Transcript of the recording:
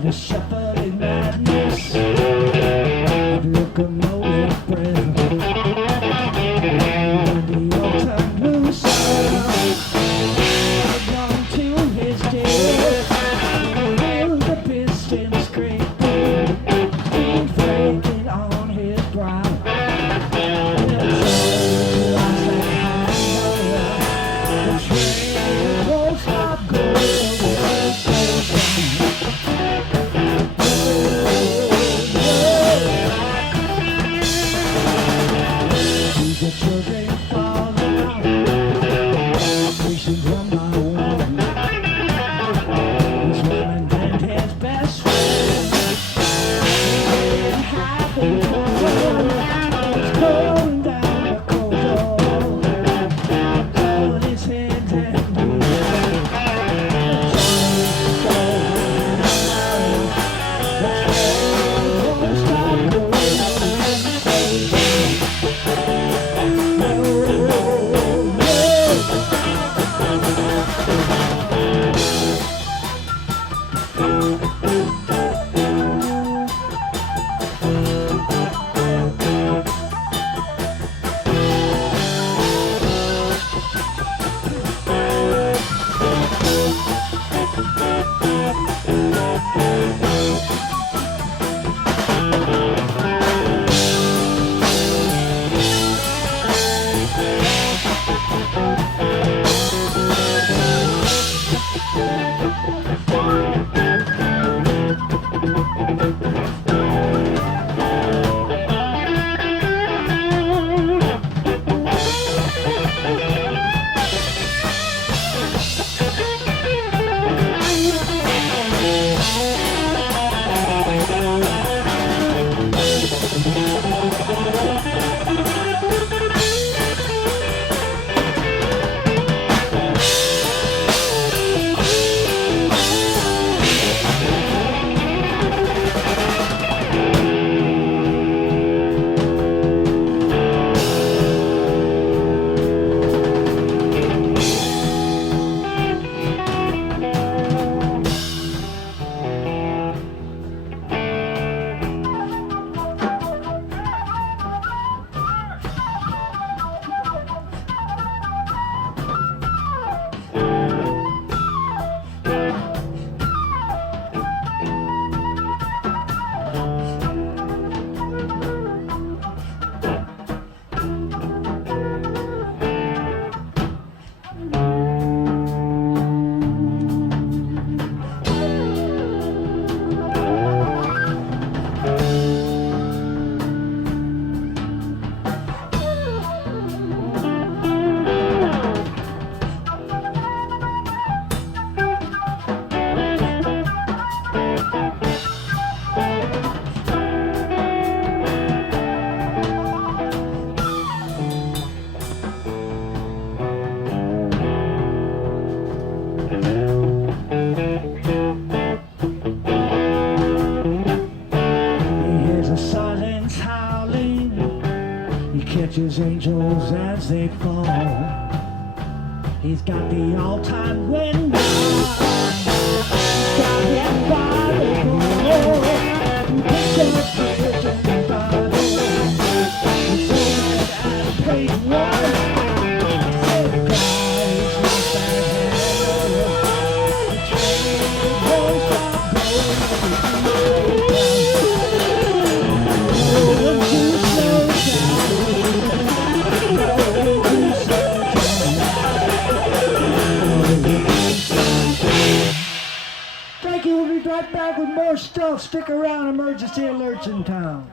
The shuffling madness of locomotive breath, and the autumn blue sun gone to his death. Feel the pistons scraping, steam flaking on his brow. The train won't stop going. The children fall down, stations one by one. This woman and his best friend, getting half in control. It's going down the corridor, pulling his hands and knees. The train won't stop going. catches angels as they fall. He's got the all-time winner. He's got that Bible. He picks up bridge and the Bible. He's always at page one. Said the guy's not that hell. The train won't stop going. Thank you. We'll be right back with more stuff. Stick around. Emergency alerts in town.